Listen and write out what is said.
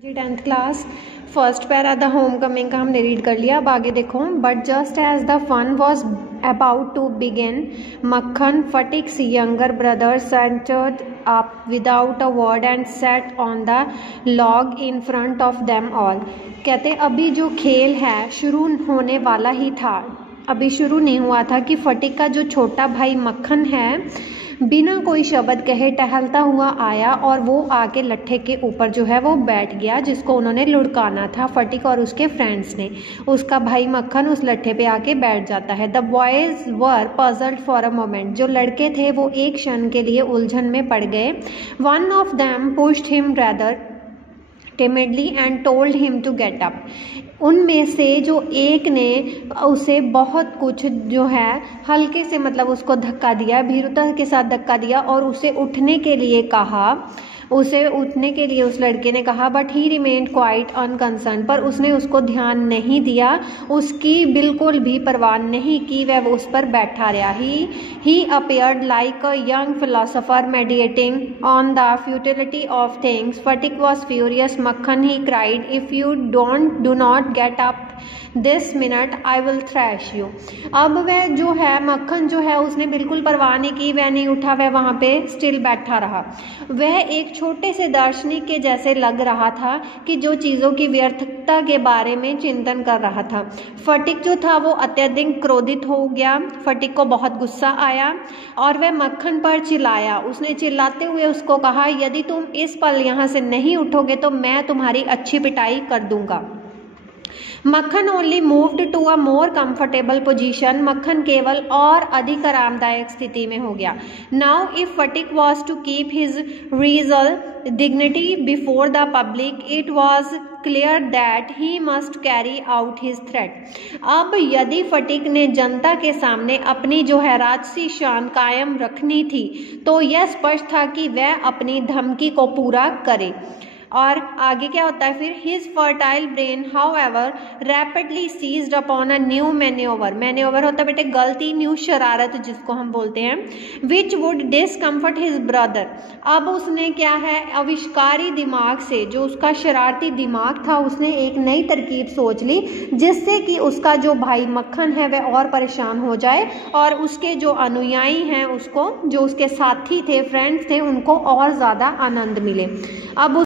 Ji 10th class first para the homecoming का हमने read कर लिया। अब आगे देखो। But just as the fun was about to begin Makhan Phatik's younger brother sauntered up without a word and sat on the log in front of them all. कहते अभी जो खेल है शुरू होने वाला ही था, अभी शुरू नहीं हुआ था कि फटिक का जो छोटा भाई मक्खन है बिना कोई शब्द कहे टहलता हुआ आया और वो आके लट्ठे के ऊपर जो है वो बैठ गया, जिसको उन्होंने लुढ़काना था फटिक और उसके फ्रेंड्स ने। उसका भाई मक्खन उस लट्ठे पे आके बैठ जाता है। The boys were puzzled for a moment. जो लड़के थे वो एक क्षण के लिए उलझन में पड़ गए। One of them pushed him rather timidly and told him to get up। उनमें से जो एक ने उसे बहुत कुछ जो है हल्के से मतलब उसको धक्का दिया, भीरुता के साथ धक्का दिया और उसे उठने के लिए कहा। उसे उठने के लिए उस लड़के ने कहा, but he remained quite unconcern. पर उसने उसको ध्यान नहीं दिया, उसकी बिल्कुल भी परवाह नहीं की, वह उस पर बैठा रहा। He appeared like a young philosopher meditating on the futility of things. Phatik was furious Makhan, he cried, if you do not get up this minute I will thrash you. अब वह जो है मक्खन जो है उसने बिल्कुल परवाह नहीं की, वह नहीं उठा, वह वहाँ पे स्टिल बैठा रहा। वह एक छोटे से दार्शनिक के जैसे लग रहा था कि जो चीज़ों की व्यर्थता के बारे में चिंतन कर रहा था। फटिक जो था वो अत्यधिक क्रोधित हो गया। फटिक को बहुत गुस्सा आया और वह मक्खन पर चिल्लाया। उसने चिल्लाते हुए उसको कहा, यदि तुम इस पल यहाँ से नहीं उठोगे तो मैं तुम्हारी अच्छी पिटाई कर दूंगा। Makhan only moved to a more comfortable position. Makhan केवल और अधिक आरामदायक स्थिति में हो गया। Now if Phatik was to keep his regal dignity before the public it was clear that he must carry out his threat. अब यदि फटिक ने जनता के सामने अपनी जो है राजसी शान कायम रखनी थी तो यह स्पष्ट था कि वह अपनी धमकी को पूरा करे। और आगे क्या होता है फिर, his fertile brain however rapidly seized upon a new manoeuvre. Manoeuvre होता है बेटे गलती, न्यू शरारत जिसको हम बोलते हैं, which would discomfort his brother. अब उसने क्या है आविष्कारी दिमाग से, जो उसका शरारती दिमाग था, उसने एक नई तरकीब सोच ली जिससे कि उसका जो भाई मक्खन है वह और परेशान हो जाए और उसके जो अनुयायी हैं उसको, जो उसके साथी थे, फ्रेंड्स थे, उनको और ज़्यादा आनंद मिले। अब